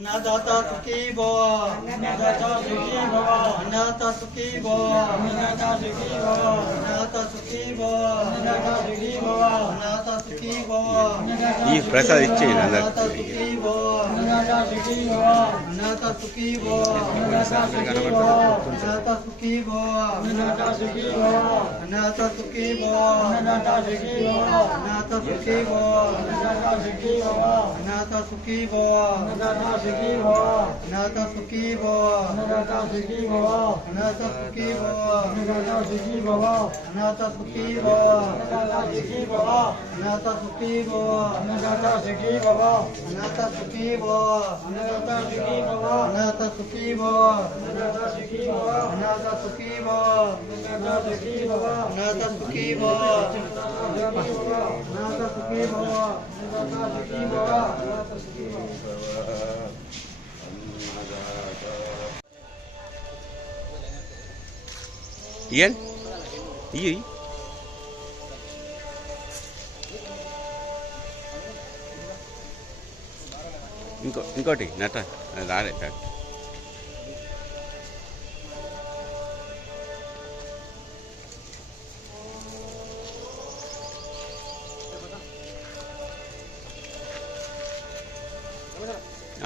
Nadata suki bo, nadata suki bo, nadata suki bo, nadata suki bo, nadata suki bo, nadata suki bo, nadata suki bo, nadata suki bo, nadata suki bo, nadata suki bo, nadata suki bo, nadata suki bo, nadata suki bo, nadata suki bo, nadata suki bo, सुखी भो अनाथ सुखी भो अनाथ सुखी भो अनाथ सुखी भो अनाथ सुखी भो अनाथ सुखी भो अनाथ सुखी भो अनाथ सुखी भो अनाथ सुखी भो अनाथ सुखी भो अनाथ सुखी भो अनाथ सुखी भो अनाथ सुखी भो अनाथ सुखी भो अनाथ सुखी भो अनाथ सुखी भो अनाथ सुखी भो अनाथ सुखी भो अनाथ सुखी भो अनाथ ta सुखी भव न सुखी भव न त सुखी भव न त सुखी भव न त सुखी भव न त सुखी भव Ian? Iya. ఇంకో ఇంకోటి నట రాలేదు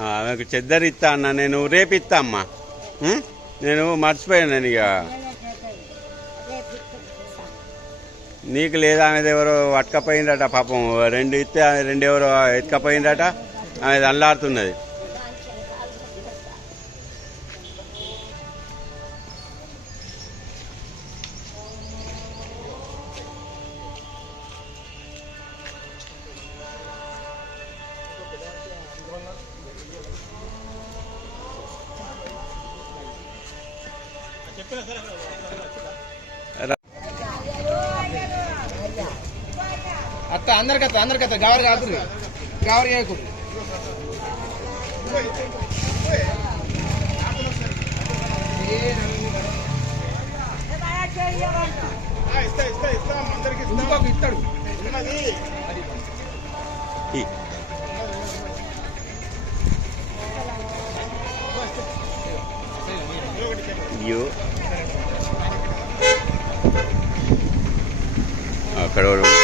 ఆమెకు చెద్దరు ఇస్తా అన్న నేను రేపు ఇస్తా అమ్మా నేను మర్చిపోయాను ఇక. నీకు లేదా ఆమెది ఎవరో పట్టుకపోయిందట పాపం. రెండు ఇస్తే రెండు ఎవరో ఎత్తుకపోయిందట ఆమె అల్లాడుతున్నది అత్త అందరికి అత్త అందరికి అత్త. కాదు గవర్ చేయకూడదు ఇస్తా ఇస్తా ఇస్తాం అందరికి ఇస్తాడు view uh, ah, kalau